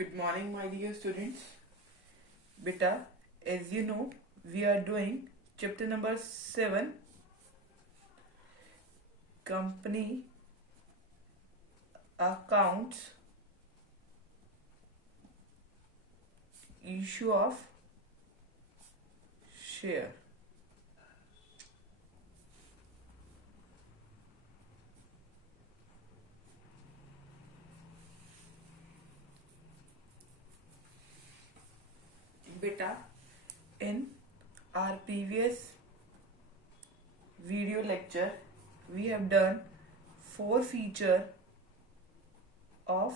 Good morning, my dear students. Beta, as you know, we are doing chapter number 7, Company Accounts, Issue of Share. Beta, in our previous video lecture, we have done 4 feature of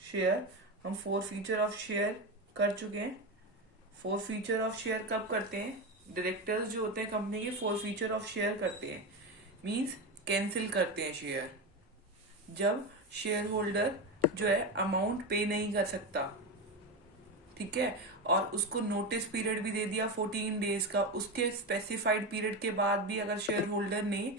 share. हम 4 feature of share कर चुके हैं. 4 feature of share कब करते हैं? Directors जो होते हैं कंपनी के 4 feature of share करते हैं. मीन्स कैंसिल करते हैं शेयर. जब शेयर होल्डर जो है अमाउंट पे नहीं कर सकता, ठीक है, और उसको नोटिस पीरियड भी दे दिया 14 डेज का. उसके स्पेसिफाइड पीरियड के बाद भी अगर शेयर होल्डर ने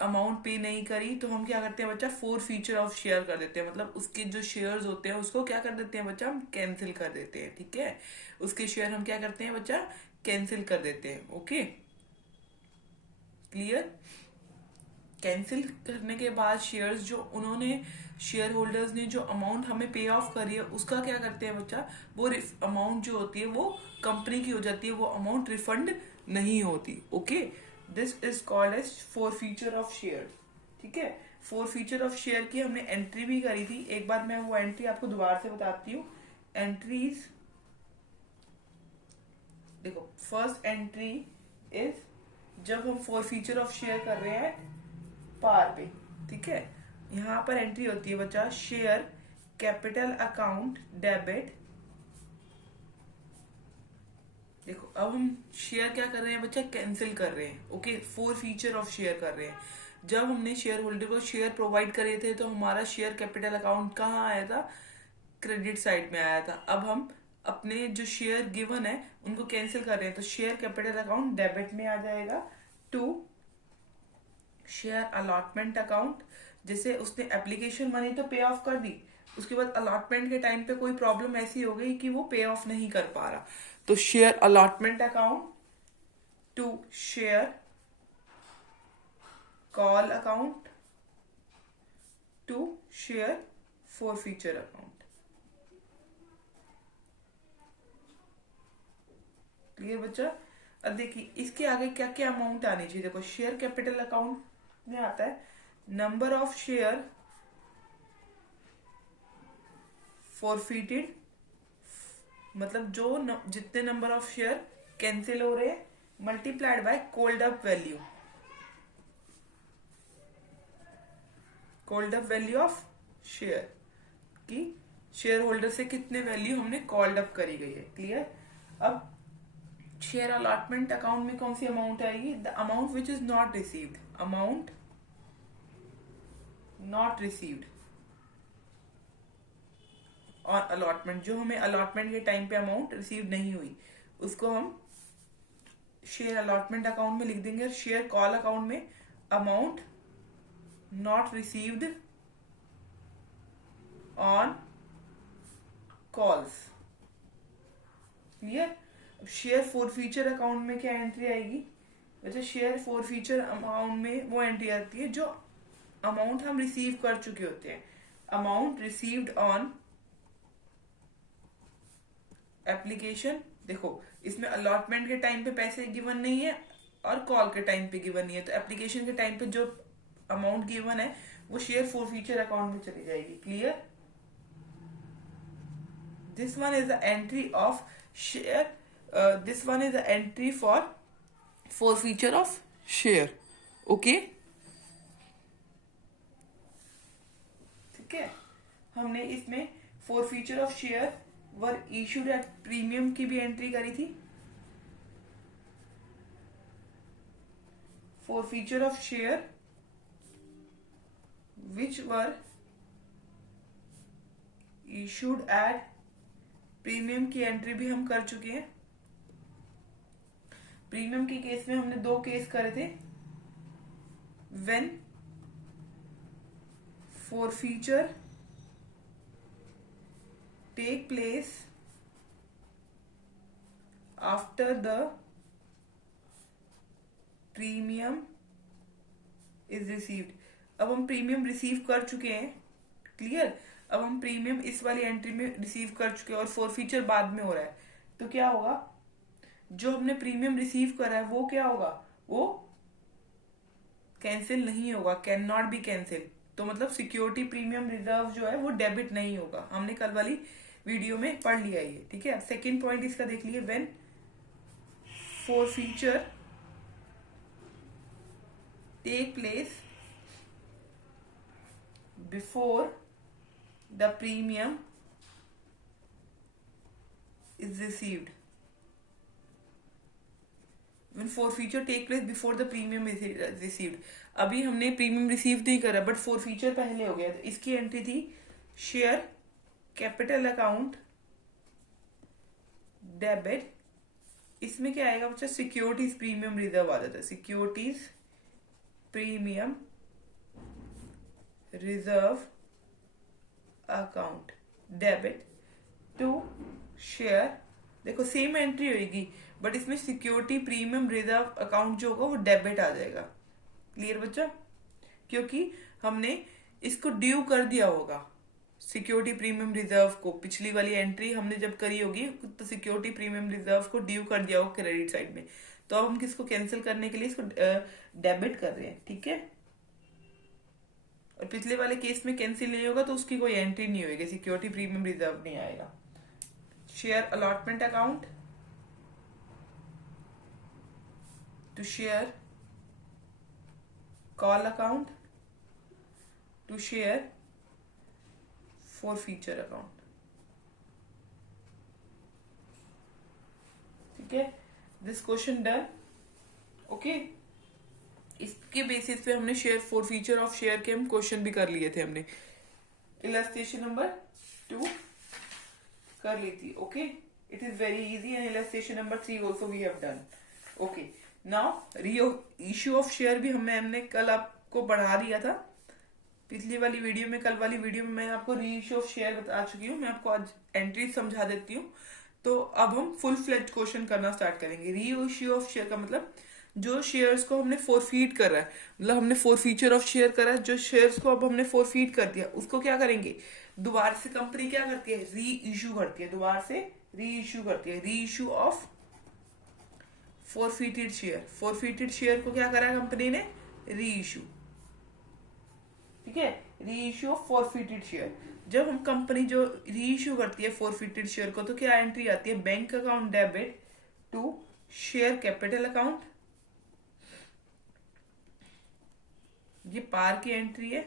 अमाउंट पे नहीं करी तो हम क्या करते हैं बच्चा, 4 फीचर ऑफ शेयर कर देते हैं. मतलब उसके जो शेयर्स होते हैं उसको क्या कर देते हैं बच्चा, हम कैंसिल कर देते हैं. ठीक है, उसके शेयर हम क्या करते हैं बच्चा, कैंसिल कर देते हैं. Okay, clear. कैंसिल करने के बाद शेयर्स जो उन्होंने शेयर होल्डर्स ने जो अमाउंट हमें पे ऑफ करी है उसका क्या करते हैं बच्चा, वो अमाउंट जो होती है वो कंपनी की हो जाती है, वो अमाउंट रिफंड नहीं होती. Okay, this is called as 4 feature of share. ठीक है, 4 फीचर ऑफ शेयर की हमने एंट्री भी करी थी. एक बार मैं वो एंट्री आपको दोबारा से बताती हूँ. एंट्रीज, देखो, फर्स्ट एंट्री इज जब हम 4 फीचर ऑफ शेयर कर रहे हैं पार पे. ठीक है, यहाँ पर एंट्री होती है बच्चा, शेयर कैपिटल अकाउंट डेबिट. देखो, अब हम शेयर क्या कर रहे हैं बच्चा, कैंसिल कर रहे हैं. ओके, 4 फीचर ऑफ शेयर कर रहे हैं. जब हमने शेयर होल्डर को शेयर प्रोवाइड करे थे तो हमारा शेयर कैपिटल अकाउंट कहाँ आया था, क्रेडिट साइड में आया था. अब हम अपने जो शेयर गिवन है उनको कैंसिल कर रहे हैं तो शेयर कैपिटल अकाउंट डेबिट में आ जाएगा. टू शेयर अलॉटमेंट अकाउंट, जैसे उसने एप्लीकेशन मनी तो पे ऑफ कर दी, उसके बाद अलॉटमेंट के टाइम पे कोई प्रॉब्लम ऐसी हो गई कि वो पे ऑफ नहीं कर पा रहा, तो share allotment account. To share call account. To share forfeiture account. Clear बच्चा. अब देखिए इसके आगे क्या क्या अमाउंट आनी चाहिए. देखो, शेयर कैपिटल अकाउंट में आता है नंबर ऑफ शेयर फॉरफिटेड, मतलब जो जितने नंबर ऑफ शेयर कैंसिल हो रहे हैं multiplied by called up value. Called up value of share की शेयर होल्डर से कितने वैल्यू हमने कॉल्ड अप करी गई है. क्लियर. अब शेयर अलॉटमेंट अकाउंट में कौन सी अमाउंट आएगी, the amount which is not received. Amount not received और अलॉटमेंट, जो हमें अलॉटमेंट के टाइम पे अमाउंट रिसीव नहीं हुई उसको हम शेयर अलॉटमेंट अकाउंट में लिख देंगे. और शेयर कॉल अकाउंट में amount not received on calls. Clear. Share forfeiture account में क्या एंट्री आएगी वैसे, शेयर फोर फीचर अमाउंट में वो एंट्री आती है जो अमाउंट हम रिसीव कर चुके होते हैं. Amount received on application. देखो, इसमें अलॉटमेंट के टाइम पे पैसे गिवन नहीं है और कॉल के टाइम पे गिवन नहीं है, तो एप्लीकेशन के टाइम पे जो अमाउंट गिवन है वो शेयर फोर फीचर अकाउंट में चली जाएगी. Clear. This one is the entry of share, this one is the entry for four feature of share. Okay, ठीक है. हमने इसमें four feature of share were issued at premium की भी entry करी थी. Four feature of share which were issued at premium की entry भी हम कर चुके हैं. प्रीमियम के केस में हमने 2 केस करे थे. When for feature take place after the premium is received. अब हम प्रीमियम रिसीव कर चुके हैं, क्लियर। अब हम प्रीमियम इस वाली एंट्री में रिसीव कर चुके हैं और फॉरफीचर बाद में हो रहा है, तो क्या होगा, जो हमने प्रीमियम रिसीव करा है वो क्या होगा, वो कैंसिल नहीं होगा, कैन नॉट बी कैंसिल। तो मतलब सिक्योरिटी प्रीमियम रिजर्व जो है वो डेबिट नहीं होगा। हमने कल वाली वीडियो में पढ़ लिया ये, ठीक है। सेकेंड पॉइंट इसका देख लिए, when forfeiture take place before the premium is received. When forfeiture take place before the premium is received। अभी हमने प्रीमियम रिसीव नहीं करा बट फॉरफीचर पहले हो गया, तो इसकी एंट्री थी शेयर कैपिटल अकाउंट डेबिट। इसमें क्या आएगा बच्चा, सिक्योरिटीज प्रीमियम रिजर्व आ जाता है, securities premium reserve account debit to share. देखो सेम एंट्री होगी बट इसमें सिक्योरिटी प्रीमियम रिजर्व अकाउंट जो होगा वो डेबिट आ जाएगा। क्लियर बच्चा, क्योंकि हमने इसको ड्यू कर दिया होगा सिक्योरिटी प्रीमियम रिजर्व को। पिछली वाली एंट्री हमने जब करी होगी तो सिक्योरिटी प्रीमियम रिजर्व को ड्यू कर दिया होगा क्रेडिट साइड में, तो अब हम किसको कैंसिल करने के लिए इसको डेबिट कर रहे हैं, ठीक है। और पिछले वाले केस में कैंसिल नहीं होगा तो उसकी कोई एंट्री नहीं होगी, सिक्योरिटी प्रीमियम रिजर्व नहीं आएगा। Share allotment account to share call account to share forfeiture account, ठीक है। This question done, okay. इसके बेसिस पे हमने शेयर फॉरफीचर ऑफ शेयर के हम क्वेश्चन भी कर लिए थे, हमने इलस्ट्रेशन नंबर 2 कर ली थी, okay. It is very easy and illustration number 3 also we have done, okay. Now reissue of share भी हमने कल आपको पढ़ा दिया था पिछली वाली वीडियो में। कल वाली वीडियो में मैं आपको री इश्यू ऑफ शेयर बता चुकी हूँ, मैं आपको आज एंट्री समझा देती हूँ। तो अब हम फुल फ्लेज क्वेश्चन करना स्टार्ट करेंगे। री इश्यू ऑफ शेयर का मतलब जो शेयर्स को हमने फोरफीट कर रहा है, मतलब हमने फॉरफीचर ऑफ शेयर करा है, जो शेयर्स को अब हमने फोरफीट कर दिया उसको क्या करेंगे, दोबारा से कंपनी क्या करती है, री इश्यू करती है, दोबारा से री इश्यू करती है। री इश्यू ऑफ फॉरफीटेड शेयर, फॉरफीटेड शेयर को क्या करा कंपनी ने, री इश्यू, ठीक है। री इश्यू ऑफ फॉरफीटेड शेयर, जब हम कंपनी जो री इश्यू करती है फॉरफीटेड शेयर को तो क्या एंट्री आती है, bank account debit to share capital account. ये पार की एंट्री है,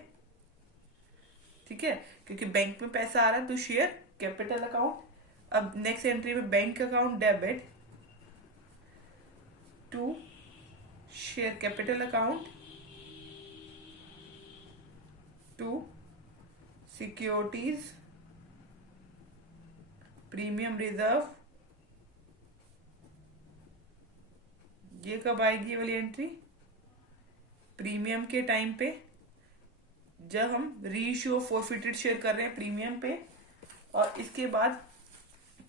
ठीक है, क्योंकि बैंक में पैसा आ रहा है तो शेयर कैपिटल अकाउंट। अब नेक्स्ट एंट्री में bank account debit to share capital account to securities premium reserve. ये कब आएगी ये वाली एंट्री, प्रीमियम के टाइम पे, जब हम री इश्यू ऑफ फॉरफिटेड शेयर कर रहे हैं प्रीमियम पे। और इसके बाद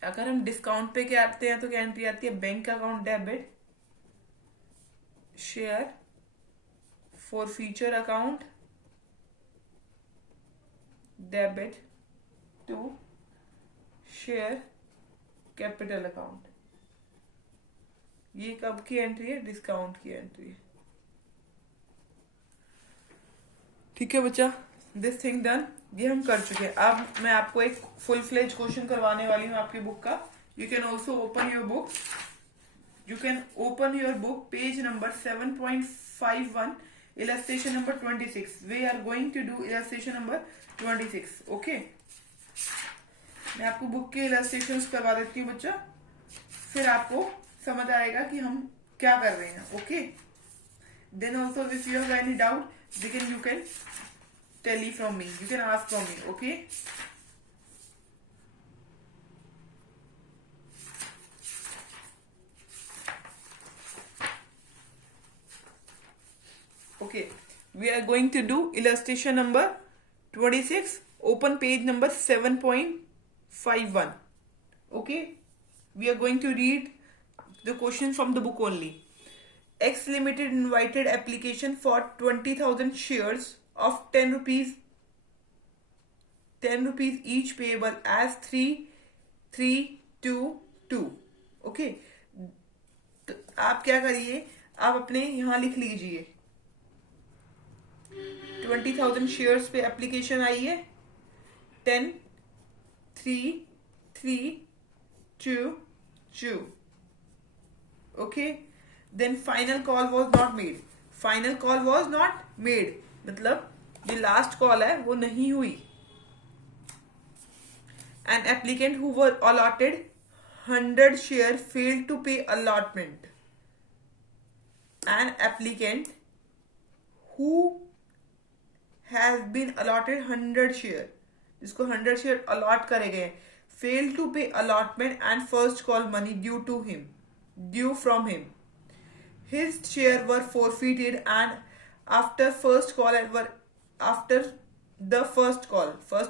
अगर हम डिस्काउंट पे क्या आते हैं तो क्या एंट्री आती है, bank account debit share forfeiture account debit to share capital account. ये कब की एंट्री है, डिस्काउंट की एंट्री है, ठीक है बच्चा। दिस थिंग डन, ये हम कर चुके हैं। अब मैं आपको एक फुल फ्लेज क्वेश्चन करवाने वाली हूँ आपकी बुक का। You can also open your book, you can open your book page number 7.51 illustration number 26. We are going to do illustration number 26, okay। मैं आपको बुक के illustrations करवा देती हूँ बच्चा, फिर आपको समझ आएगा कि हम क्या कर रहे हैं, okay. Then also if you have any doubt, you can tell me from me, you can ask from me, okay। Okay, we are going to do illustration number 26. Open page number 7.51. 51. Okay, we are going to read the question from the book only. X Limited invited application for 20,000 shares of 10 rupees each payable as 3,3,2,2. Okay, तो आप क्या करिए, आप अपने यहां लिख लीजिए 20,000 shares पे एप्लीकेशन आई है, 10, 3, 3, 2, 2. Okay, then final call was not made. Final call was not made मतलब ये लास्ट कॉल है वो नहीं हुई. An applicant who were allotted 100 share failed to pay allotment. An applicant who has been allotted 100 share, जिसको 100 share allot करे गए, failed to pay allotment and first call money due from him. His share were forfeited and after first call after the first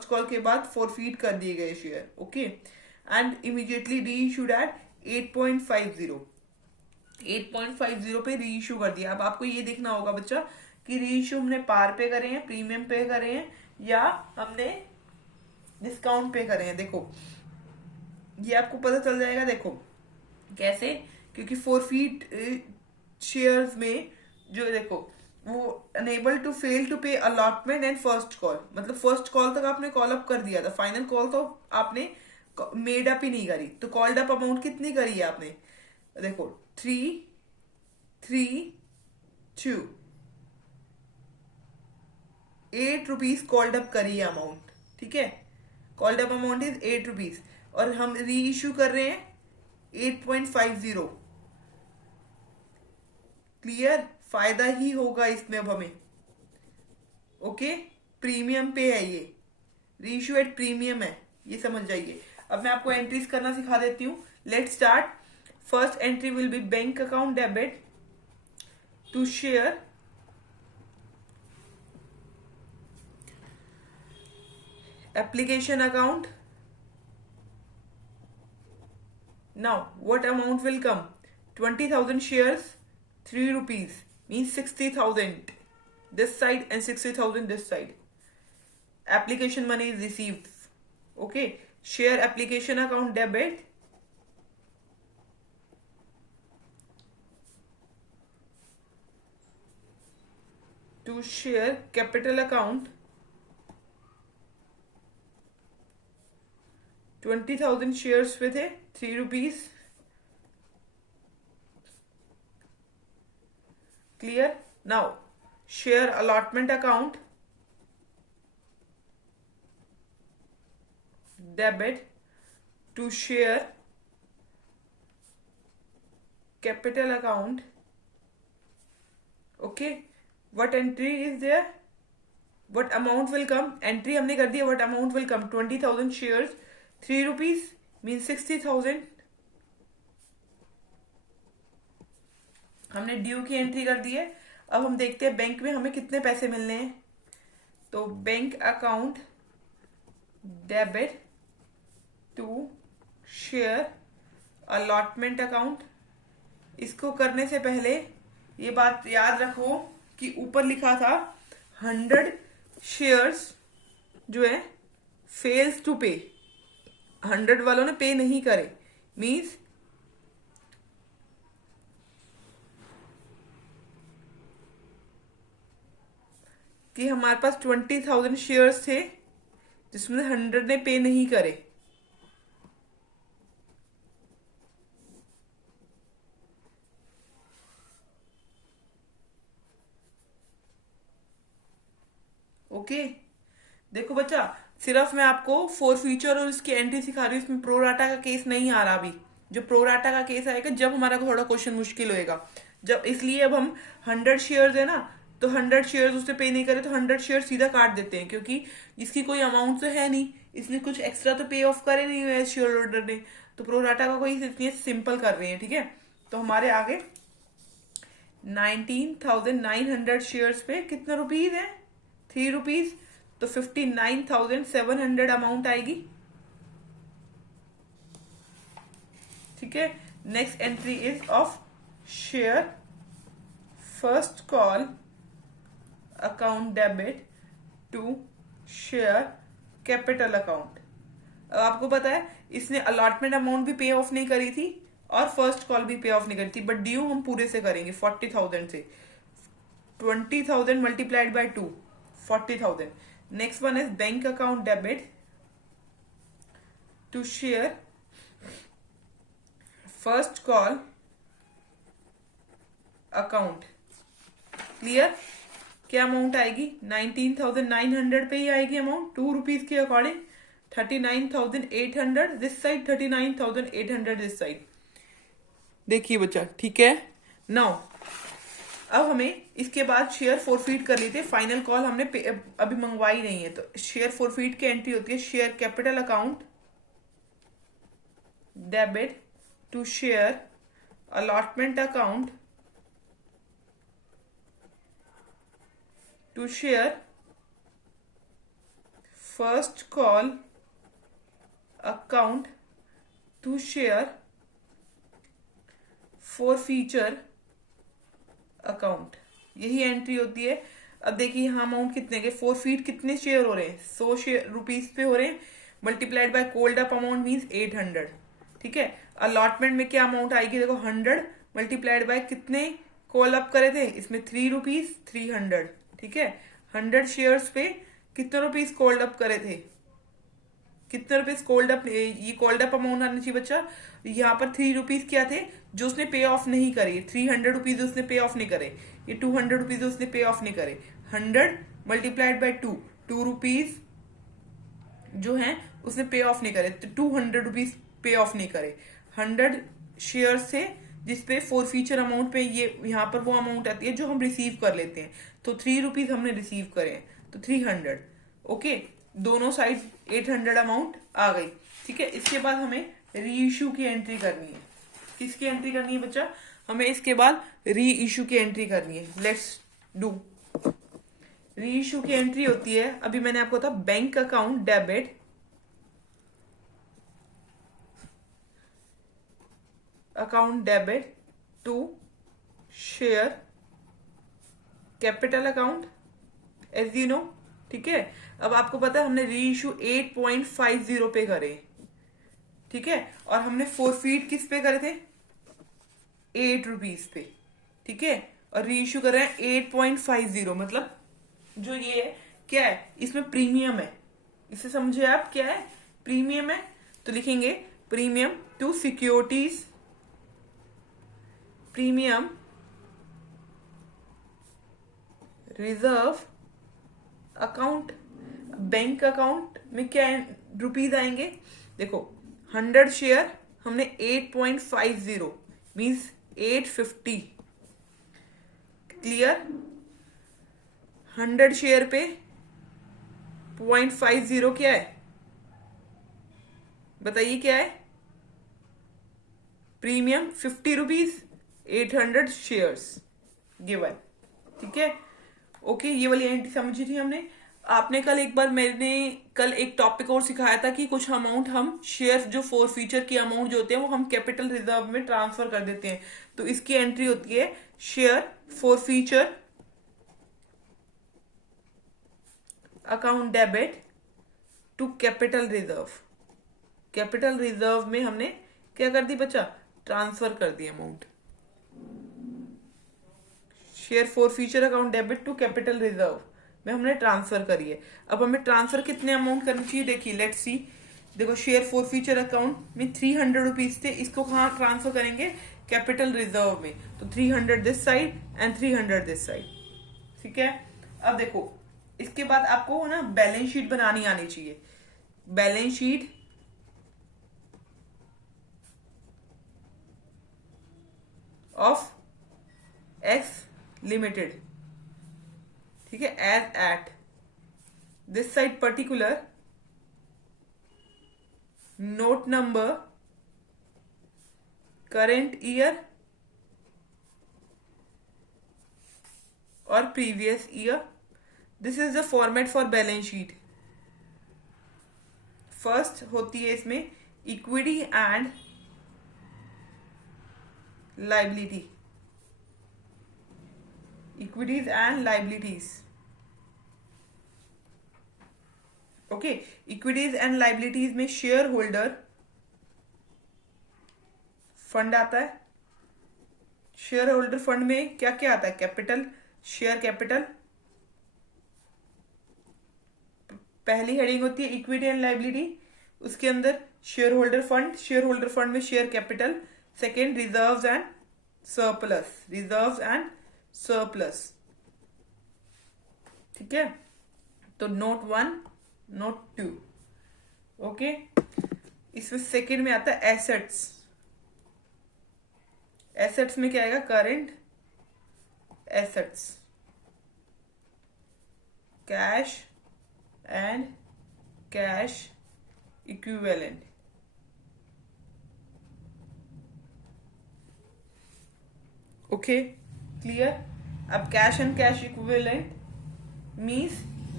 call के बाद forfeit कर दिए गए share. Okay, and immediately री issued at 8.50 पे री इशू कर दिया. अब आपको ये देखना होगा बच्चा कि री इशू हमने पार पे करे हैं, प्रीमियम पे करे हैं या हमने डिस्काउंट पे करे हैं. देखो ये आपको पता चल जाएगा. देखो कैसे, क्योंकि फॉरफीट शेयर्स में जो देखो वो अनेबल टू फेल टू पे अलॉटमेंट एंड फर्स्ट कॉल, मतलब फर्स्ट कॉल तक आपने कॉल अप कर दिया था, फाइनल कॉल तो आपने मेड अप ही नहीं करी. तो कॉल्ड अप अमाउंट कितनी करी है आपने, देखो 3,3,2 8 रुपीज कॉल्ड अप करी है अमाउंट. ठीक है, called up amount is 8 rupees और हम री इश्यू कर रहे हैं 8.50. क्लियर, फायदा ही होगा इसमें अब हमें. ओके, प्रीमियम पे है ये, रीइश्यू एट प्रीमियम है, ये समझ जाइए. अब मैं आपको एंट्रीज करना सिखा देती हूँ. Let start. First entry will be bank account debit to share application account. Now what amount will come, 20,000 shares, 3 rupees means 60,000 this side and 60,000 this side. Application money is received. Okay, share application account debit to share capital account 20,000 shares पे थे 3 rupees. Clear? Now share allotment account debit to share capital account. Okay, what entry is there, what amount will come, entry हमने कर दिया. what amount will come, 20,000 shares, 3 rupees means 60,000. हमने due की entry कर दी है. अब हम देखते हैं बैंक में हमें कितने पैसे मिलने हैं. तो bank account debit to share allotment account. इसको करने से पहले ये बात याद रखो कि ऊपर लिखा था 100 शेयर्स जो है फेल्स टू पे, 100 वालों ने पे नहीं करे, मीन्स कि हमारे पास 20,000 शेयर्स थे जिसमें 100 ने पे नहीं करे. ओके, देखो बच्चा सिर्फ मैं आपको फोर फ्यूचर और उसकी एंट्री सिखा रही हूँ. इसमें प्रोराटा का केस नहीं आ रहा अभी. जो प्रोराटा का केस आएगा जब हमारा थोड़ा क्वेश्चन मुश्किल होएगा, जब इसलिए अब हम 100 शेयर्स है ना, तो 100 शेयर्स उससे पे नहीं करे तो 100 शेयर सीधा काट देते हैं, क्योंकि इसकी कोई अमाउंट तो है नहीं, इसने कुछ एक्स्ट्रा तो पे ऑफ करे नहीं हुए शेयर होल्डर ने. तो प्रोराटा का कोई इसलिए सिंपल कर रहे हैं. ठीक है, तो हमारे आगे 19,900 शेयर्स पे कितना रुपीज है, 3 रुपीज, तो 59,700 अमाउंट आएगी. ठीक है। Next entry is of share first call account debit to share capital account. अब आपको पता है इसने अलॉटमेंट अमाउंट भी पे ऑफ नहीं करी थी और फर्स्ट कॉल भी पे ऑफ नहीं करी थी, बट ड्यू हम पूरे से करेंगे 40,000 से। 20,000 multiplied by 2, 40,000। Next one is bank account debit to share first call account. Clear? क्या अमाउंट आएगी? 19,900 पे ही आएगी अमाउंट, 2 रुपीज के according. 39,800 this side, 39,800 this side. देखिए बच्चा, ठीक है। नाउ अब हमें इसके बाद शेयर फॉरफीट कर ली थी, फाइनल कॉल हमने अभी मंगवाई नहीं है, तो शेयर फॉरफीट की एंट्री होती है share capital account debit to share allotment account to share first call account to share forfeiture account. यही एंट्री होती है। अब देखिए यहाँ अमाउंट कितने के, फॉरफीट कितने शेयर हो रहे हैं? 100 शेयर रुपीज पे हो रहे हैं, multiplied by cold up amount means 800। ठीक है। अलॉटमेंट में क्या अमाउंट आएगी? देखो 100 मल्टीप्लाइड बाय कितने कॉल अप करे थे, इसमें 3 रुपीज, 300। ठीक है। 100 शेयर्स पे कितने रुपीज कॉल्ड अप करे थे? कितने रुपीज कॉल्ड अप? ये कॉल्ड अप अमाउंट आना चाहिए बच्चा। यहाँ पर 3 रुपीज क्या थे जो उसने पे ऑफ नहीं करे, 300 रुपीज उसने पे ऑफ नहीं करे, ये 200 रुपीज उसने पे ऑफ नहीं करे। 100 मल्टीप्लाइड बाय 2, 2 रुपीज जो है उसने पे ऑफ नहीं करे, तो 200 रुपीज पे ऑफ नहीं करे। 100 शेयर से जिसपे फॉरफीचर अमाउंट पे ये यहाँ पर वो अमाउंट आती है जो हम रिसीव कर लेते हैं, तो 3 रुपीज हमने रिसीव करे हैं, तो 300। ओके, दोनों साइड 800 अमाउंट आ गई। ठीक है। इसके बाद हमें री इशू की एंट्री करनी है। किसकी एंट्री करनी है बच्चा? हमें इसके बाद री इशू की एंट्री करनी है। Let's do. री इशू की एंट्री होती है, अभी मैंने आपको बताया, bank account debit to share capital account, as you know. ठीक है। अब आपको पता है हमने री इशू 8.50 पे करे। ठीक है। और हमने फॉरफीट किस पे करे थे? 8 रुपीज पे। ठीक है। और री इशू कर रहे हैं 8.50, मतलब जो ये है क्या है, इसमें प्रीमियम है। इसे समझे आप, क्या है? प्रीमियम है। तो लिखेंगे premium to securities, premium reserve account. Bank account में क्या रुपीज आएंगे? देखो 100 शेयर हमने 8.50 मीन्स 850। क्लियर? 100 शेयर पे 0.50 क्या है? बताइए क्या है? Premium 50 rupees, 800 shares given. ठीक है। ओके, ये वाली एंट्री समझी थी हमने। आपने कल एक बार, मैंने कल एक टॉपिक और सिखाया था कि कुछ अमाउंट हम शेयर जो फॉरफीचर की अमाउंट जो होते हैं वो हम कैपिटल रिजर्व में ट्रांसफर कर देते हैं, तो इसकी एंट्री होती है share forfeiture account debit to capital reserve. Capital reserve में हमने क्या कर दी बच्चा? ट्रांसफर कर दी amount. Share forfeiture account debit to capital reserve में हमने ट्रांसफर करी है। अब हमें ट्रांसफर कितने अमाउंट करनी चाहिए? देखिए लेट्स सी। देखो शेयर फॉरफीचर अकाउंट में 300 रुपीज थे, इसको कहाँ ट्रांसफर करेंगे? कैपिटल रिजर्व में। तो 300 this side and 300 this side. ठीक है। अब देखो इसके बाद आपको ना बैलेंस शीट बनानी आनी चाहिए। Balance sheet of X limited. ठीक है। As at this side particular note number current year और previous year. This is the format for balance sheet. First होती है इसमें equity and liability, equities and liabilities. Okay, equities and liabilities में share holder fund आता है। Share holder fund में क्या क्या आता है? कैपिटल, शेयर कैपिटल, पहली हेडिंग होती है इक्विटी एंड लाइबिलिटी, उसके अंदर share holder fund, share holder fund में share capital, second reserves and surplus, reserves and surplus. ठीक है, तो नोट 1, नोट 2। ओके, इसमें सेकेंड में आता है एसेट्स। एसेट्स में क्या आएगा? Current assets, cash and cash equivalent. Okay, clear? अब cash and cash equivalent means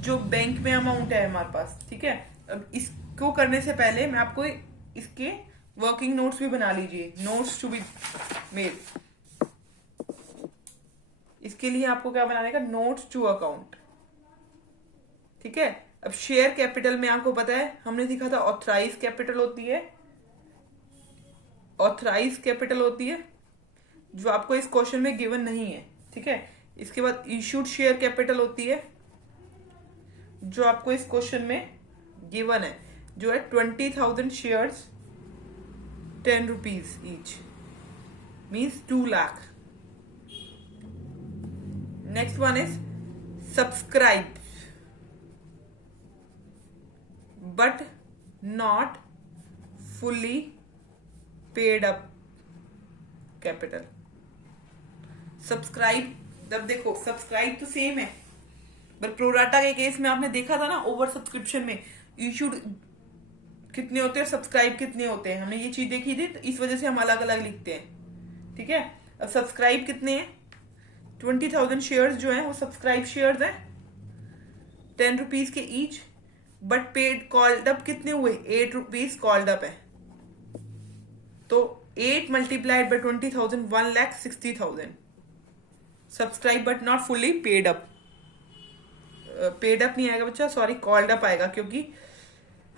जो बैंक में अमाउंट है हमारे पास। ठीक है, अब इसको करने से पहले मैं आपको इसके वर्किंग नोट्स भी बना लीजिए, नोट्स टू बी मेड। इसके लिए आपको क्या बनाने का? Notes to account. ठीक है, अब शेयर कैपिटल में आपको पता है हमने सीखा था ऑथराइज कैपिटल होती है, ऑथराइज कैपिटल होती है जो आपको इस क्वेश्चन में गिवन नहीं है। ठीक है, इसके बाद इश्यूड शेयर कैपिटल होती है जो आपको इस क्वेश्चन में गिवन है, जो है 20,000 shares, 10 rupees each, means 2 lakh. Next one is subscribe but not fully paid up capital. Subscribe, जब देखो सब्सक्राइब तो सेम है, पर प्रोराटा के केस में आपने देखा था ना, ओवर सब्सक्रिप्शन में इशूड कितने होते हैं, सब्सक्राइब कितने होते हैं, हमने ये चीज देखी थी, तो इस वजह से हम अलग अलग लिखते हैं। ठीक है, अब सब्सक्राइब कितने हैं? 20,000 शेयर्स जो हैं वो सब्सक्राइब शेयर्स हैं, 10 रुपीज के each, but paid called up कितने हुए? 8 रुपीज कॉल्ड अप है, तो 8 multiplied by 20,000, 1,60,000 subscribe but not fully paid up. Paid up नहीं आएगा बच्चा, सॉरी, कॉल्ड अप आएगा, क्योंकि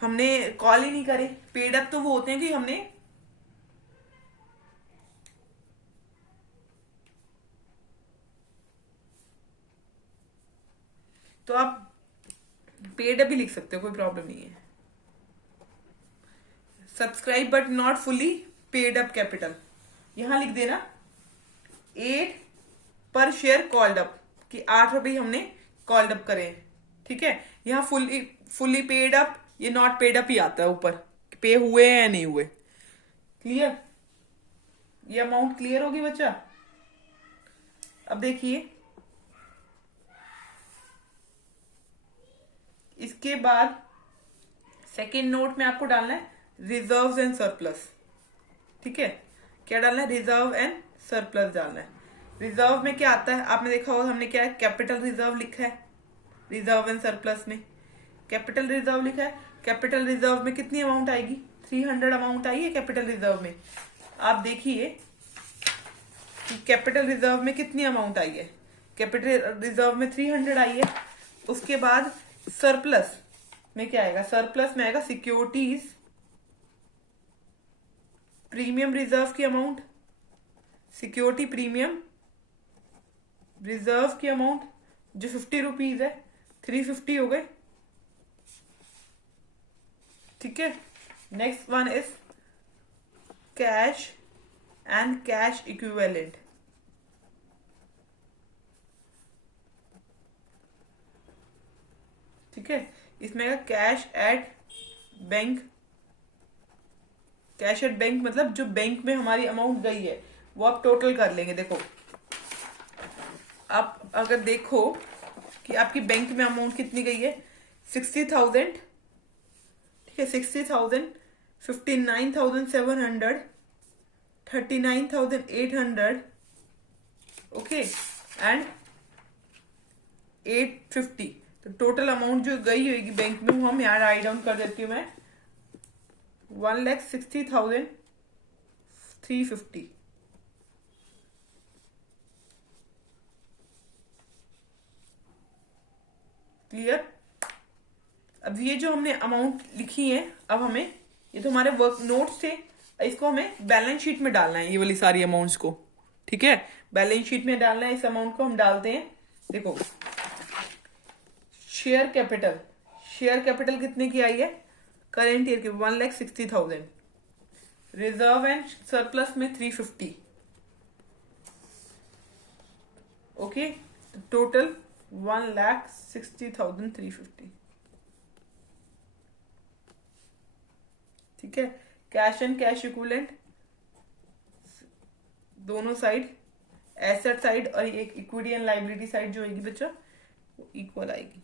हमने कॉल ही नहीं करे। पेड अप तो वो होते हैं कि हमने तो आप पेड अप भी लिख सकते हो, कोई प्रॉब्लम नहीं है। Subscribe but not fully paid up capital, यहां लिख देना 8 पर शेयर कॉल्ड अप, कि 8 रुपए हमने कॉल्ड अप करे। ठीक है, यहाँ फुल्ली पेड अप, ये नॉट पेड अप ही आता है ऊपर, पे हुए हैं या नहीं हुए। क्लियर? ये अमाउंट क्लियर होगी बच्चा? अब देखिए, इसके बाद सेकेंड नोट में आपको डालना है रिजर्व्स एंड सरप्लस। ठीक है, क्या डालना है? रिजर्व एंड सरप्लस डालना है। रिजर्व में क्या आता है? आपने देखा होगा हमने क्या है, कैपिटल रिजर्व लिखा है रिजर्व एंड सरप्लस में, कैपिटल रिजर्व लिखा है। कैपिटल रिजर्व में कितनी अमाउंट आएगी? 300 अमाउंट आई है कैपिटल रिजर्व में। आप देखिए कि कैपिटल रिजर्व में कितनी अमाउंट आई है, कैपिटल रिजर्व में 300 आई है। उसके बाद सरप्लस में क्या आएगा? सरप्लस में आएगा सिक्योरिटीज प्रीमियम रिजर्व की अमाउंट, सिक्योरिटी प्रीमियम रिजर्व की अमाउंट जो 50 रुपीज है, 350 हो गए। ठीक है, next one is cash and cash equivalent. ठीक है, इसमें cash at bank, cash at bank मतलब जो बैंक में हमारी अमाउंट गई है वो आप टोटल कर लेंगे। देखो, आप अगर देखो कि आपकी बैंक में अमाउंट कितनी गई है, 60,000। ठीक है, 60,000, 59,700, 39,800, ओके, एंड 850। तो टोटल अमाउंट जो गई होगी बैंक में वो हम यहाँ राइट डाउन कर देती हूँ मैं, 1,60,350। क्लियर। अब ये जो हमने अमाउंट लिखी है, अब हमें ये तो हमारे वर्क नोट्स थे, इसको हमें बैलेंस शीट में डालना है, ये वाली सारी अमाउंट्स को। ठीक है, बैलेंस शीट में डालना है, इस अमाउंट को हम डालते हैं। देखो शेयर कैपिटल, शेयर कैपिटल कितने की आई है करेंट ईयर की, 1,60,000। रिजर्व एंड सरप्लस में 350। Okay, total 1,60,350। ठीक है, कैश एंड कैश इक्विवेलेंट दोनों साइड, एसेट साइड और एक इक्विटी एंड लाइबिलिटी साइड जो आएगी बच्चा वो इक्वल आएगी।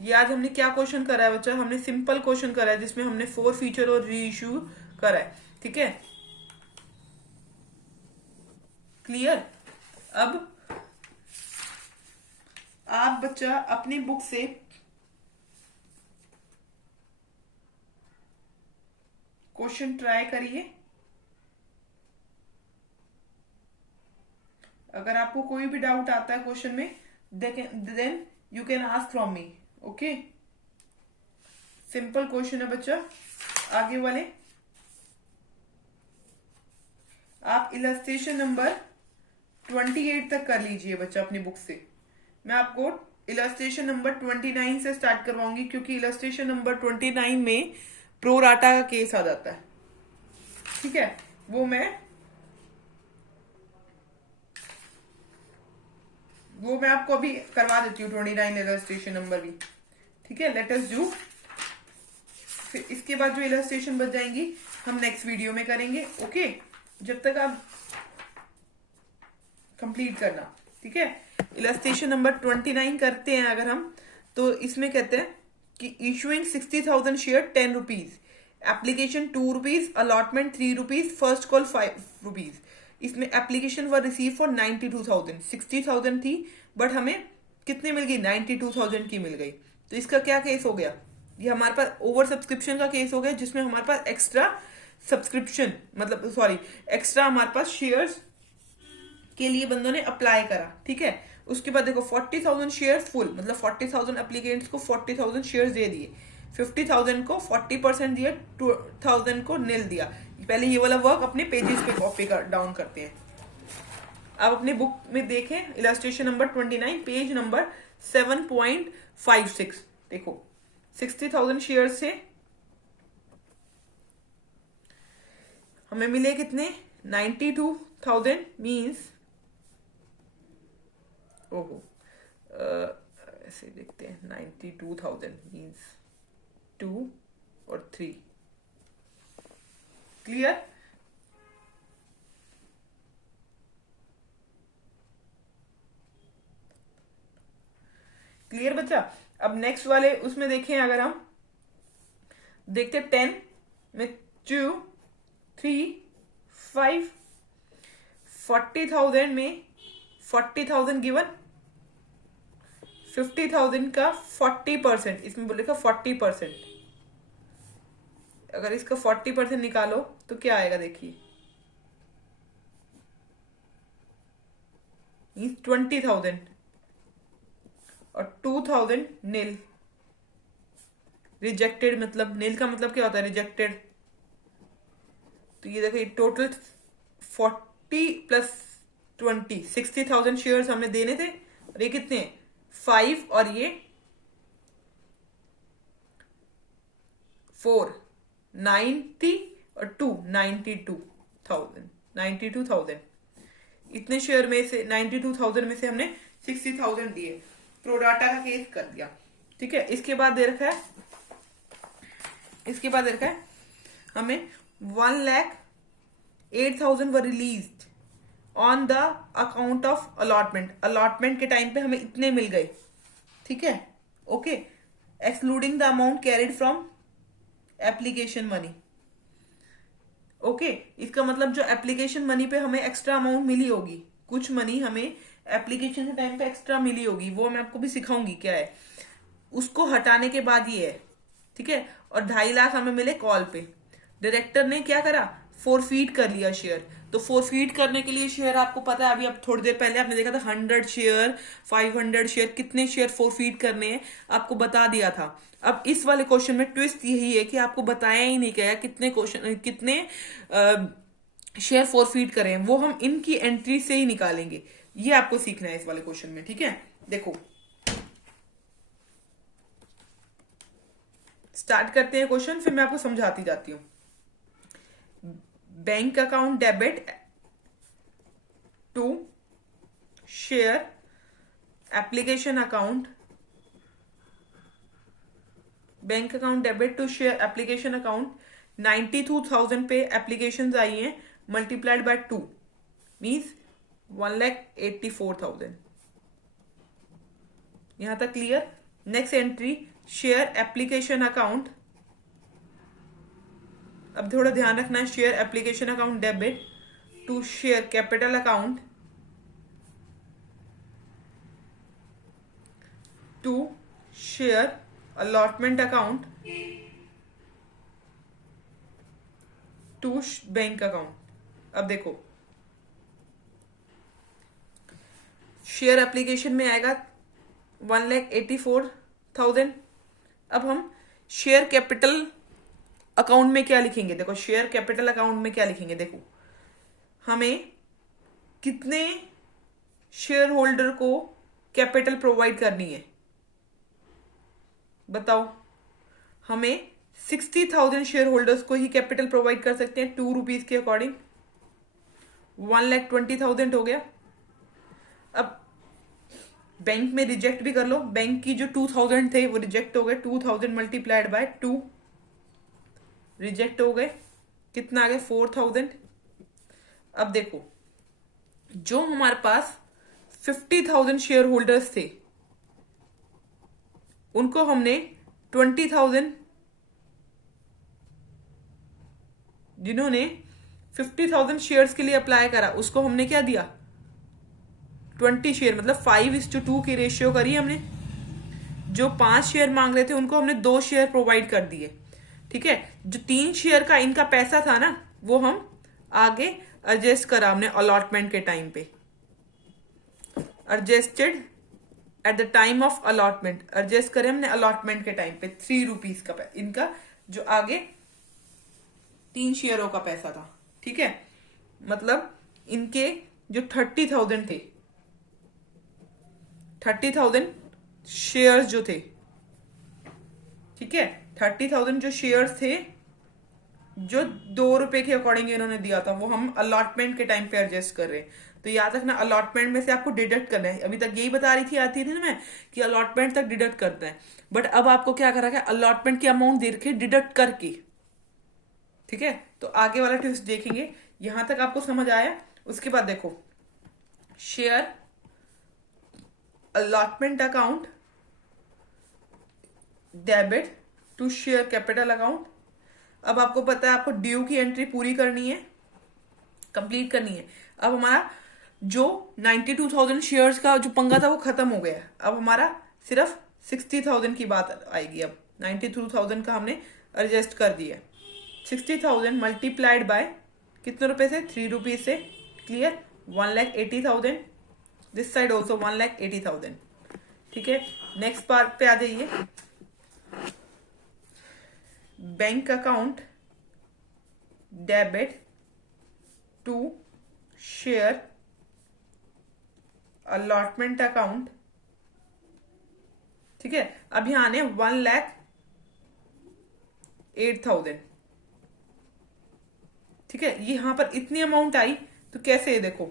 ये आज हमने क्या क्वेश्चन करा है बच्चा, हमने सिंपल क्वेश्चन करा है जिसमें हमने 4 फीचर और री इश्यू करा है। ठीक है, क्लियर। अब आप बच्चा अपनी बुक से क्वेश्चन ट्राई करिए, अगर आपको कोई भी डाउट आता है क्वेश्चन में then you can ask from me. Okay, simple question है बच्चा। आगे वाले आप इलस्ट्रेशन नंबर 28 तक कर लीजिए बच्चा अपनी बुक से। मैं आपको इलस्ट्रेशन नंबर 29 से स्टार्ट करवाऊंगी, क्योंकि इलस्ट्रेशन नंबर 29 में प्रोराटा का केस आ जाता है। ठीक है, वो मैं आपको अभी करवा देती हूँ 29 इलस्ट्रेशन नंबर भी। ठीक है, लेट अस डू। फिर इसके बाद जो इलस्ट्रेशन बच जाएंगी हम नेक्स्ट वीडियो में करेंगे। ओके, जब तक आप कंप्लीट करना। ठीक है, इलस्ट्रेशन नंबर 29 करते हैं अगर हम, तो इसमें कहते हैं कि issuing 60,000 share 10 rupees, application 2 rupees, allotment 3 rupees, first call 5 rupees. इसमें एप्लीकेशन वर रिसीव फॉर 92,000, 60,000 थी बट हमें कितने मिल गई, 92,000 की मिल गई। तो इसका क्या केस हो गया, ये हमारे पास ओवर सब्सक्रिप्शन का केस हो गया, जिसमें हमारे पास एक्स्ट्रा सब्सक्रिप्शन मतलब सॉरी एक्स्ट्रा हमारे पास शेयर्स के लिए बंदों ने अप्लाई करा। ठीक है, उसके बाद देखो 40,000 शेयर्स फुल, मतलब 40,000 एप्लीकेंट्स को 40,000 शेयर्स दे दिए, 50,000 को 40% दिया, 2,000 को नील दिया। पहले ये वाला वर्क अपने पेजेस पे कॉपी डाउन करते हैं। अब अपने बुक में देखें इलस्ट्रेशन नंबर 29 पेज नंबर 7.56। देखो 60,000 शेयर से हमें मिले कितने, 92,000 मीन्स, ओहो ऐसे देखते हैं, 92,000 मीन्स 2 और 3। क्लियर। क्लियर बच्चा। अब नेक्स्ट वाले उसमें देखें, अगर हम देखते 10 में 2 3 5, 40,000 में 40,000 गिवन, 50,000 का 40%, इसमें बोलेगा 40%। अगर इसका 40% निकालो तो क्या आएगा, देखिए 20,000 और 2,000 नील। रिजेक्टेड मतलब नील का मतलब क्या होता है, रिजेक्टेड। तो ये देखिए टोटल 40 प्लस 20, 60,000 शेयर्स हमने देने थे, और ये कितने 5 और ये 4, 90 और 2, 92,000 इतने शेयर में से 92,000 में से हमने 60,000 दिए, प्रोडाटा का केस कर दिया। ठीक है, इसके बाद दे रखा है हमें 1,08,000 were released on the account of allotment. Allotment के टाइम पे हमें इतने मिल गए। ठीक है, okay, excluding the amount carried from application money. Okay, इसका मतलब जो एप्लीकेशन मनी पे हमें एक्स्ट्रा अमाउंट मिली होगी, कुछ मनी हमें एप्लीकेशन के टाइम पे एक्स्ट्रा मिली होगी, वो मैं आपको भी सिखाऊंगी क्या है, उसको हटाने के बाद ये है। ठीक है, और 2.5 लाख हमें मिले कॉल पे। डायरेक्टर ने क्या करा, फोरफीट कर लिया शेयर। तो फोरफीट करने के लिए शेयर आपको पता है, अभी अब थोड़ी देर पहले आपने देखा था 100 शेयर, 500 शेयर, कितने शेयर फोरफीट करने हैं आपको बता दिया था। अब इस वाले क्वेश्चन में ट्विस्ट यही है कि आपको बताया ही नहीं गया कितने शेयर फोरफीट करें, वो हम इनकी एंट्री से ही निकालेंगे। ये आपको सीखना है इस वाले क्वेश्चन में, ठीक है। देखो स्टार्ट करते हैं क्वेश्चन, फिर मैं आपको समझाती जाती हूं। Bank account debit to share application account, bank account debit to share application account, 92,000 पे एप्लीकेशन आई हैं, मल्टीप्लाइड बाय 2 मीन्स 1,84,000। यहां तक clear. Next entry share application account, अब थोड़ा ध्यान रखना है, share application account debit to share capital account to share allotment account to bank account. अब देखो शेयर एप्लीकेशन में आएगा 1,84,000। अब हम शेयर कैपिटल अकाउंट में क्या लिखेंगे, देखो शेयर कैपिटल अकाउंट में क्या लिखेंगे, देखो हमें कितने शेयर होल्डर को कैपिटल प्रोवाइड करनी है बताओ। हमें 60,000 शेयर होल्डर्स को ही कैपिटल प्रोवाइड कर सकते हैं 2 रुपीज के अकॉर्डिंग, 1,20,000 हो गया। अब बैंक में रिजेक्ट भी कर लो, बैंक की जो 2,000 थे वो रिजेक्ट हो गए, 2,000 मल्टीप्लाइड बाय 2 रिजेक्ट हो गए, कितना आ गया 4,000। अब देखो जो हमारे पास 50,000 शेयर होल्डर्स थे उनको हमने 20,000, जिन्होंने 50,000 शेयर्स के लिए अप्लाई करा उसको हमने क्या दिया 20 शेयर, मतलब 5:2 की रेशियो करी हमने। जो 5 शेयर मांग रहे थे उनको हमने 2 शेयर प्रोवाइड कर दिए, ठीक है। जो 3 शेयर का इनका पैसा था ना वो हम आगे एडजस्ट करा हमने अलॉटमेंट के टाइम पे, adjusted at the time of allotment, adjust करें हमने अलॉटमेंट के टाइम पे 3 रुपीज का इनका जो आगे 3 शेयरों का पैसा था, ठीक है। मतलब इनके जो 30,000 थे, 30,000 शेयर्स जो थे, ठीक है, 30,000 जो शेयर्स थे जो 2 रुपए के अकॉर्डिंग इन्होंने दिया था वो हम अलॉटमेंट के टाइम पे एडजस्ट कर रहे हैं। तो याद रखना अलॉटमेंट में से आपको डिडक्ट करना है, अभी तक यही बता रही थी आती थी ना मैं कि अलॉटमेंट तक डिडक्ट करते हैं, बट अब आपको क्या करा है अलॉटमेंट की अमाउंट दे रखे डिडक्ट करके, ठीक है। तो आगे वाला ट्विस्ट देखेंगे, यहां तक आपको समझ आया। उसके बाद देखो share allotment account debit to share capital account. अब आपको पता है आपको ड्यू की एंट्री पूरी करनी है, कंप्लीट करनी है। अब हमारा जो 92,000 शेयर्स का जो पंगा था वो खत्म हो गया, अब हमारा सिर्फ 60,000 की बात आएगी। अब 92,000 का हमने एडजस्ट कर दिया, 60,000 मल्टीप्लाइड बाय कितने रुपए से 3 रुपीज से, क्लियर, 1,80,000। दिस साइड ऑल्सो 1,80,000, ठीक है। नेक्स्ट पार्ट पे आ जाइए, bank account debit to share allotment account, ठीक है। अब यहां आने 1,08,000, ठीक है। यहां पर इतनी अमाउंट आई तो कैसे है देखो,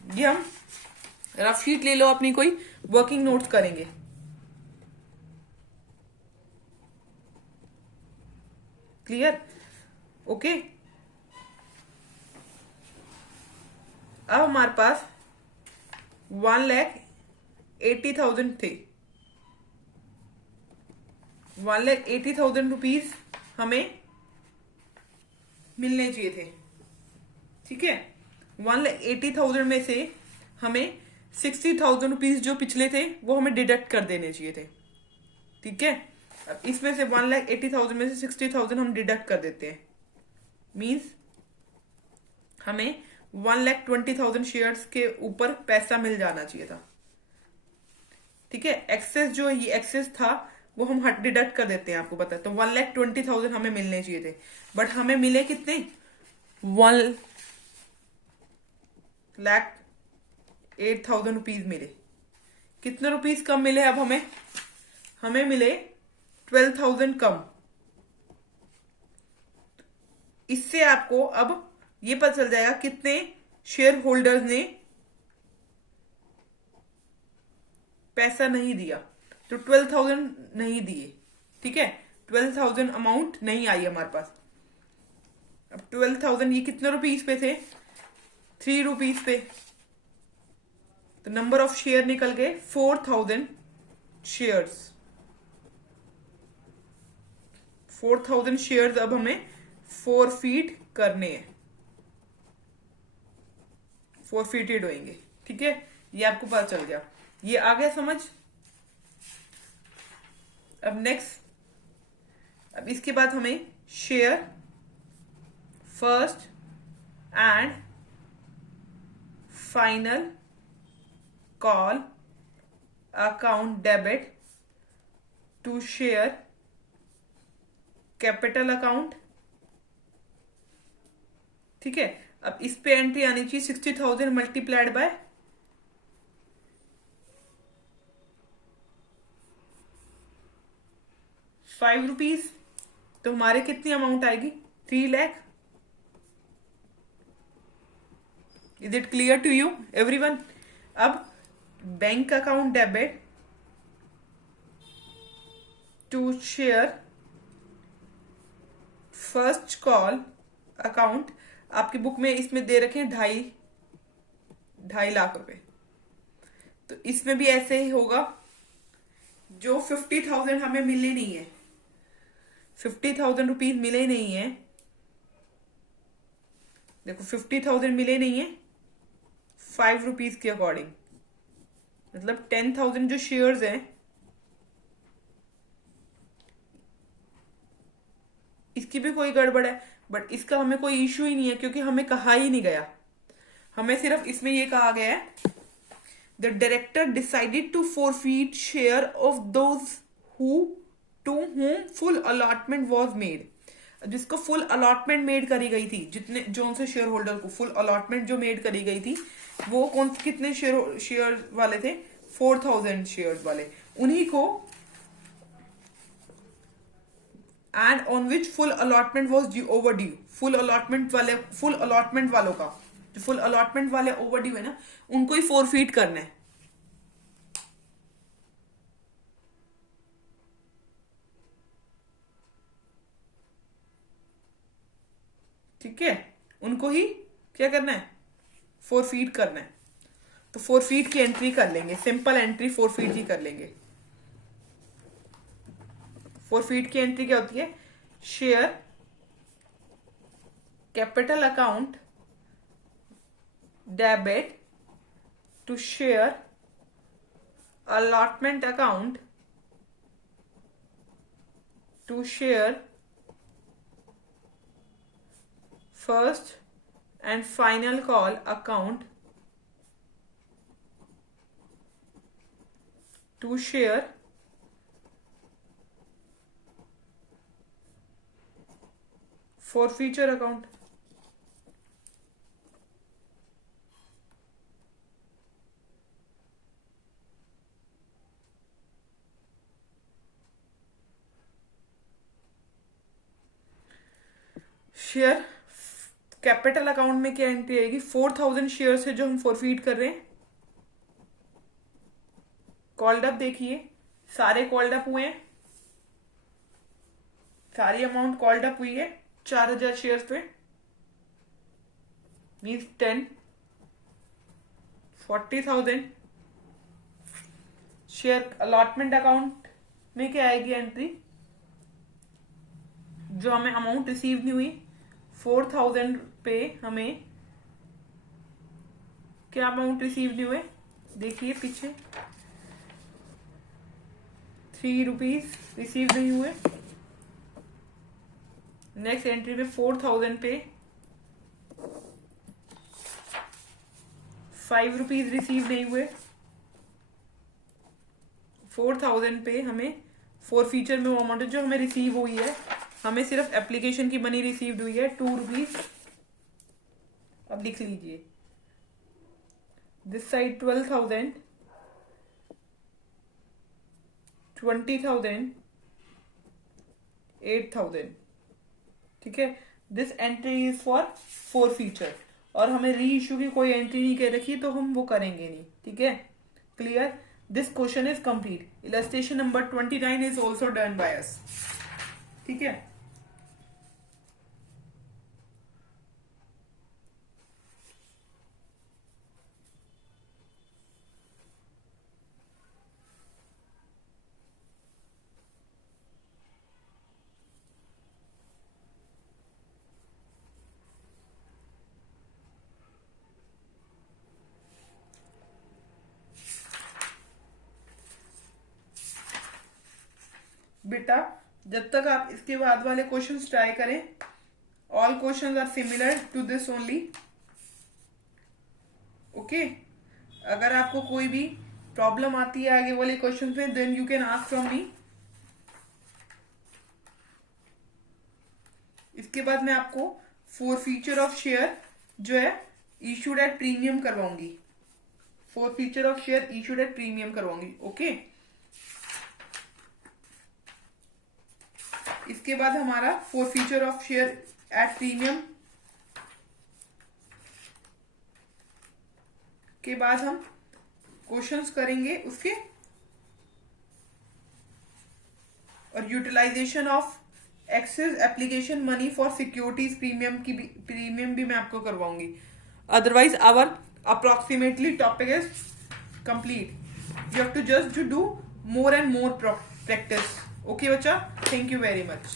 ये हम रफ शीट ले लो अपनी, कोई वर्किंग नोट्स करेंगे, क्लियर, ओके। अब हमारे पास 1,80,000 थे, 1,80,000 रुपीज हमें मिलने चाहिए थे, ठीक है। 1,80,000 में से हमें 60,000 रुपीज जो पिछले थे वो हमें डिडक्ट कर देने चाहिए थे, ठीक है। अब इसमें से 1,80,000 में से 60,000 हम डिडक्ट कर देते हैं, मीन्स हमें 1,20,000 शेयर्स के ऊपर पैसा मिल जाना चाहिए था। ठीक है, एक्सेस जो ये एक्सेस था वो हम हट डिडक्ट कर देते हैं, आपको पता है। तो 1,20,000 हमें मिलने चाहिए थे, बट हमें मिले कितने? 1,08,000 रुपीज मिले। कितने रुपीज कम मिले अब हमें मिले 12,000 कम। इससे आपको अब ये पता चल जाएगा कितने शेयर होल्डर्स ने पैसा नहीं दिया। तो 12,000 नहीं दिए, ठीक है, 12,000 अमाउंट नहीं आई हमारे पास। अब 12,000 ये कितने रुपीज पे थे? 3 रुपीज पे। तो नंबर ऑफ शेयर निकल गए 4,000 शेयर्स। 4,000 शेयर्स अब हमें फॉरफीट करने हैं, फॉरफीटेड होंगे। ठीक है, ये आपको पता चल गया, ये आ गया समझ। अब नेक्स्ट, अब इसके बाद हमें share first and final call account debit to share capital account. ठीक है, अब इस पे एंट्री आनी चाहिए 60,000 मल्टीप्लाइड बाय 5 रुपीज। तो हमारे कितनी अमाउंट आएगी? 3 lakh. Is it clear to you everyone? अब bank account debit to share first call account. आपकी बुक में इसमें दे रखे हैं 2.5 लाख रुपए। तो इसमें भी ऐसे ही होगा, जो 50,000 हमें मिले नहीं है, 50,000 रुपीज मिले नहीं है। देखो 50,000 मिले नहीं है 5 रुपीज के अकॉर्डिंग, मतलब 10,000 जो शेयर्स हैं, इसकी भी कोई गड़बड़ है, बट इसका हमें कोई इश्यू ही नहीं है, क्योंकि हमें कहा ही नहीं गया। हमें सिर्फ इसमें ये कहा गया है the director decided to forfeit share of those who to whom full allotment was made. जिसको फुल अलॉटमेंट मेड करी गई थी, जितने जो से शेयर होल्डर को फुल अलॉटमेंट जो मेड करी गई थी, वो कितने शेयर वाले थे? 4,000 शेयर वाले, उन्हीं को। And on which full allotment was due over due. Full allotment वालों का, जो फुल अलॉटमेंट वाले ओवर ड्यू है ना, उनको ही फॉरफीट करना है। ठीक है, उनको ही क्या करना है? फॉरफीट करना है। तो फॉरफीट की एंट्री कर लेंगे, सिंपल एंट्री फॉरफीट ही कर लेंगे। फॉरफीट की एंट्री क्या होती है? Share capital account debit to share allotment account to share first and final call account to share forfeiture account. Share capital account में क्या एंट्री आएगी? 4,000 शेयर है जो हम फॉरफीट कर रहे हैं। कॉल्ड अप देखिए, सारे कॉल्ड अप हुए हैं, सारी अमाउंट कॉल्ड अप हुई है 4,000 शेयर पे, मीन्स 10 40,000। शेयर अलॉटमेंट अकाउंट में क्या आएगी एंट्री? जो हमें अमाउंट रिसीव नहीं हुई 4,000 पे हमें क्या अमाउंट रिसीव नहीं हुए? देखिए पीछे 3 रुपीज रिसीव नहीं हुए। नेक्स्ट एंट्री में 4,000 पे ₹5 रिसीव नहीं हुए। 4000 पे हमें 4 फीचर में वो अमाउंट जो हमें रिसीव हुई है, हमें सिर्फ एप्लीकेशन की मनी रिसीव्ड हुई है ₹2। अब लिख लीजिए, दिस साइड 12,000, 20,000, 8,000। ठीक है, this entry is for 4 feature, और हमें री इशू की कोई एंट्री नहीं कर रखी, तो हम वो करेंगे नहीं। ठीक है, clear? This question is complete. Illustration number 29 is also done by us. ठीक है, बेटा जब तक आप इसके बाद वाले क्वेश्चंस ट्राई करें, all questions are similar to this only. Okay, अगर आपको कोई भी प्रॉब्लम आती है आगे वाले क्वेश्चन पे, then you can ask from me. इसके बाद मैं आपको 4 फीचर ऑफ शेयर जो है इशूड एट प्रीमियम करवाऊंगी। 4 feature of share issued at premium करवाऊंगी। ओके, इसके बाद हमारा 4 feature of share at premium के बाद हम क्वेश्चंस करेंगे उसके, और utilization of excess application money for securities premium भी मैं आपको करवाऊंगी। Otherwise our approximately topic is complete. You have to just do more and more practice. Okay बच्चा, थैंक यू वेरी मच।